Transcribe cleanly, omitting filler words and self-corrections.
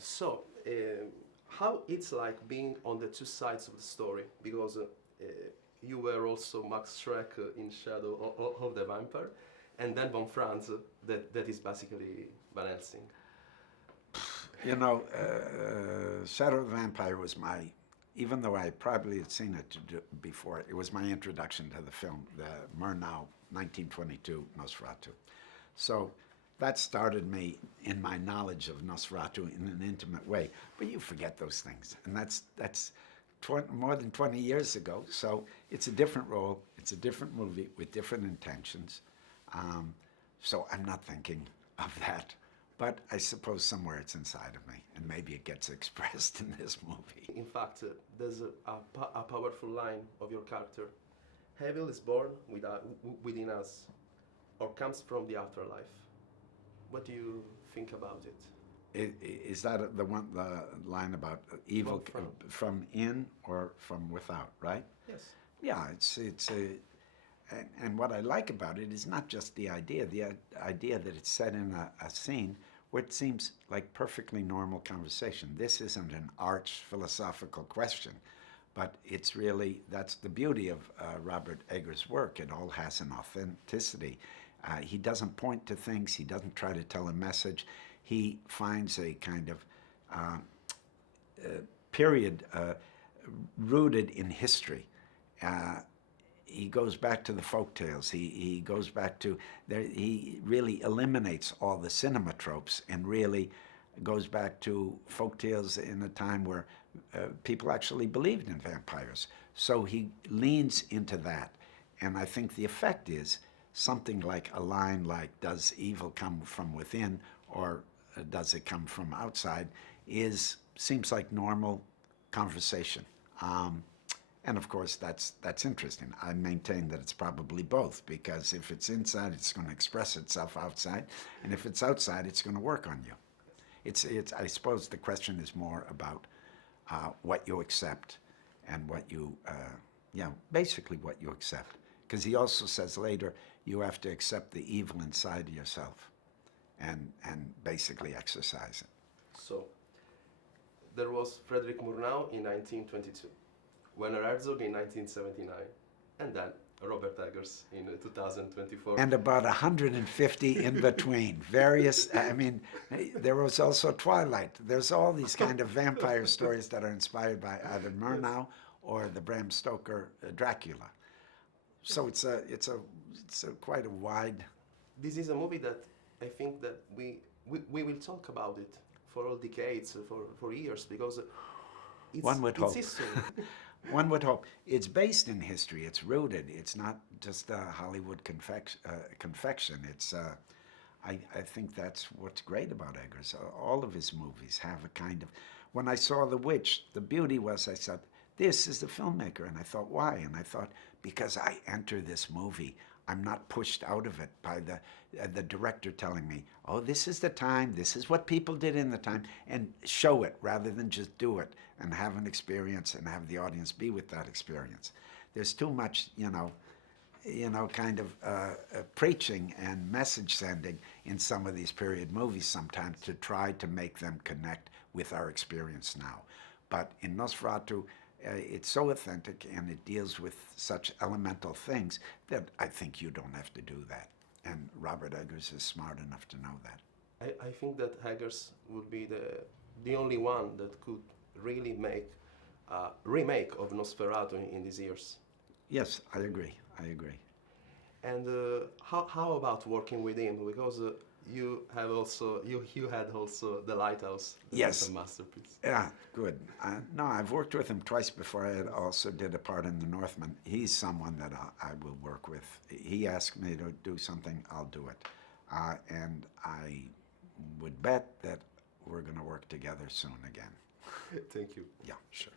So, how it's like being on the two sides of the story? Because you were also Max Schreck in Shadow of the Vampire, and then Von Franz, that is basically Van Helsing. You know, Shadow of the Vampire was my, even though I probably had seen it before, it was my introduction to the film, the Murnau 1922 Nosferatu. So that started me in my knowledge of Nosferatu in an intimate way. But you forget those things, and that's more than 20 years ago. So it's a different role, it's a different movie with different intentions. So I'm not thinking of that. But I suppose somewhere it's inside of me, and maybe it gets expressed in this movie. In fact, there's a powerful line of your character. Evil is born within us, or comes from the afterlife. What do you think about it? Is that the line about evil from in or from without, right? Yes. Yeah, and what I like about it is not just the idea that it's set in a scene where it seems like perfectly normal conversation. This isn't an arch philosophical question, but it's really, that's the beauty of Robert Eggers' work. It all has an authenticity. He doesn't point to things, he doesn't try to tell a message. He finds a kind of period rooted in history. He goes back to the folk tales. He goes back to, he really eliminates all the cinema tropes and really goes back to folk tales in a time where people actually believed in vampires. So he leans into that. And I think the effect is something like a line like, does evil come from within or does it come from outside, seems like normal conversation. And of course, that's interesting. I maintain that it's probably both, because if it's inside, it's going to express itself outside, and if it's outside, it's going to work on you. I suppose the question is more about what you accept and what you, basically what you accept. Because he also says later, you have to accept the evil inside of yourself and basically exercise it. So, there was Frederick Murnau in 1922. Werner Herzog in 1979, and then Robert Eggers in 2024. And about 150 in between. Various, I mean, there was also Twilight. There's all these kind of vampire stories that are inspired by either Murnau or the Bram Stoker Dracula. So it's quite a wide... This is a movie that I think that we will talk about it for all decades, for years, because one would hope. History. One would hope. It's based in history. It's rooted. It's not just a Hollywood confection. It's, I think that's what's great about Eggers. All of his movies have a kind of... When I saw The Witch, the beauty was I said, this is the filmmaker. And I thought, why? And I thought, because I enter this movie, I'm not pushed out of it by the director telling me, oh, this is the time, this is what people did in the time, and show it rather than just do it and have an experience and have the audience be with that experience. There's too much, kind of preaching and message sending in some of these period movies sometimes to try to make them connect with our experience now. But in Nosferatu, it's so authentic and it deals with such elemental things that I think you don't have to do that. And Robert Eggers is smart enough to know that. I think that Eggers would be the only one that could really make a remake of Nosferatu in these years. Yes, I agree. And how about working with him? Because you had also The Lighthouse. Yes. A masterpiece. Yeah, good. No, I've worked with him twice before. I also did a part in The Northman. He's someone that I will work with. He asked me to do something, I'll do it. And I would bet that we're going to work together soon again. Thank you. Yeah, sure.